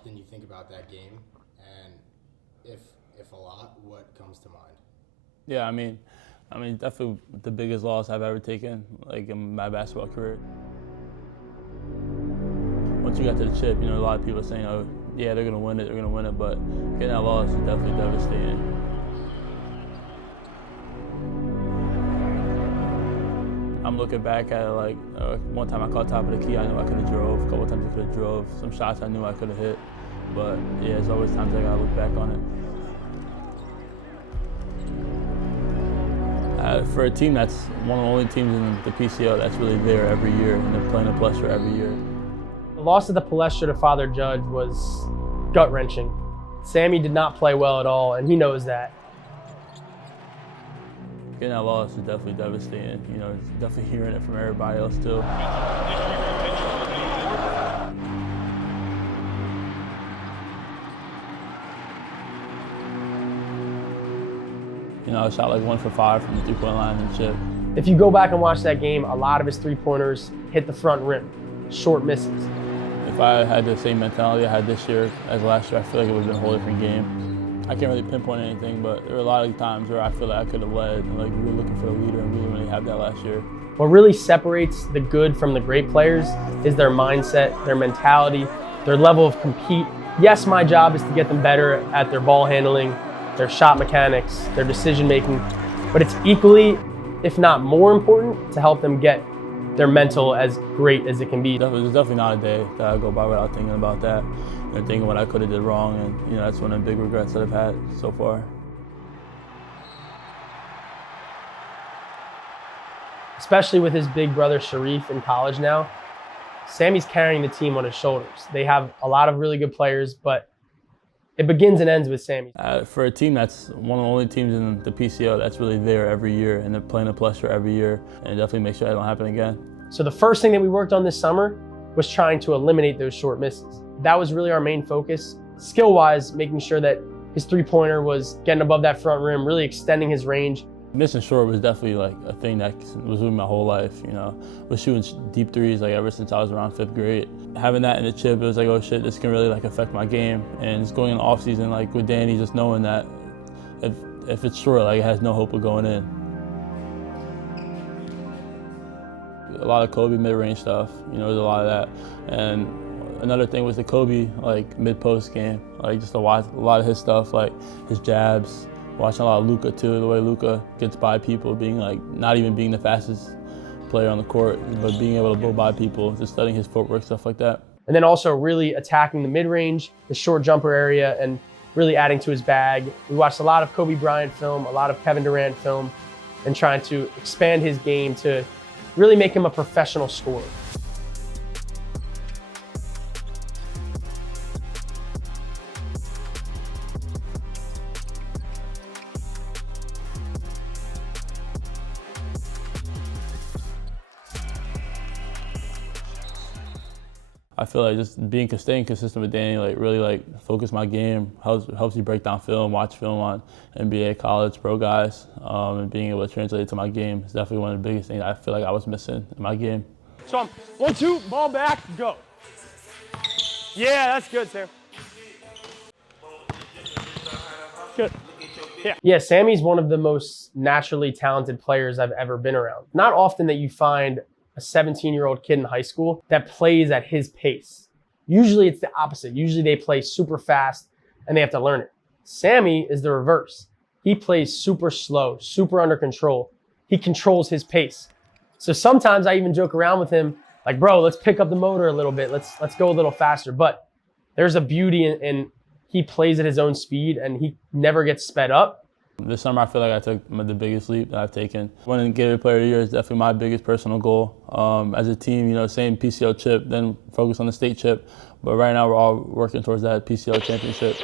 often you think about that game, and if a lot, what comes to mind? Yeah, I mean, definitely the biggest loss I've ever taken, like in my basketball career. Once you got to the chip, a lot of people are saying, "Oh, yeah, they're gonna win it," but getting that loss is definitely devastating. I'm looking back at it like one time I caught top of the key, I knew I could have drove. A couple times I could have drove. Some shots I knew I could have hit. But yeah, there's always times I gotta look back on it. For a team that's one of the only teams in the PCL that's really there every year, and they're playing the Palestra every year. The loss of the Palestra to Father Judge was gut-wrenching. Sammy did not play well at all, and he knows that. Getting that loss is definitely devastating. Definitely hearing it from everybody else too. I shot like 1 for 5 from the three-point line and chip. If you go back and watch that game, a lot of his three-pointers hit the front rim, short misses. If I had the same mentality I had this year as last year, I feel like it would have been a whole different game. I can't really pinpoint anything, but there were a lot of times where I feel like I could have led, and like we were looking for a leader, and we didn't really have that last year. What really separates the good from the great players is their mindset, their mentality, their level of compete. Yes, my job is to get them better at their ball handling, their shot mechanics, their decision making, but it's equally, if not more important, to help them get their mental as great as it can be. There's definitely not a day that I go by without thinking about that, thinking what I could have did wrong, and that's one of the big regrets that I've had so far. Especially with his big brother Sharif in college now, Sammy's carrying the team on his shoulders. They have a lot of really good players, but it begins and ends with Sammy. For a team that's one of the only teams in the PCL that's really there every year, and they're playing the Palestra every year, and definitely make sure that don't happen again. So the first thing that we worked on this summer was trying to eliminate those short misses. That was really our main focus. Skill-wise, making sure that his three-pointer was getting above that front rim, really extending his range. Missing short was definitely like a thing that was with me my whole life, Was shooting deep threes like ever since I was around 5th grade. Having that in the chip, it was like, oh shit, this can really like affect my game. And just going in the off season, like with Danny, just knowing that if it's short, like it has no hope of going in. A lot of Kobe mid-range stuff, there's a lot of that. And another thing was the Kobe like mid-post game, like just to watch a lot of his stuff, like his jabs. Watching a lot of Luka too, the way Luka gets by people, being like, not even being the fastest player on the court, but being able to go by people, just studying his footwork, stuff like that. And then also really attacking the mid-range, the short jumper area, and really adding to his bag. We watched a lot of Kobe Bryant film, a lot of Kevin Durant film, and trying to expand his game to really make him a professional scorer. I feel like just staying consistent with Danny, like really like focus my game, helps you break down film, watch film on NBA, college, pro guys, and being able to translate it to my game is definitely one of the biggest things I feel like I was missing in my game. So I'm 1-2, ball back, go. Yeah, that's good, Sam. Good. Yeah, Sammy's one of the most naturally talented players I've ever been around. Not often that you find a 17-year-old kid in high school that plays at his pace. Usually it's the opposite. Usually they play super fast and they have to learn it. Sammy is the reverse. He plays super slow, super under control. He controls his pace. So sometimes I even joke around with him, like, bro, let's pick up the motor a little bit. Let's go a little faster. But there's a beauty in he plays at his own speed and he never gets sped up. This summer, I feel like I took the biggest leap that I've taken. Winning Gatorade Player of the Year is definitely my biggest personal goal. As a team, same PCL chip, then focus on the state chip. But right now, we're all working towards that PCL Championship.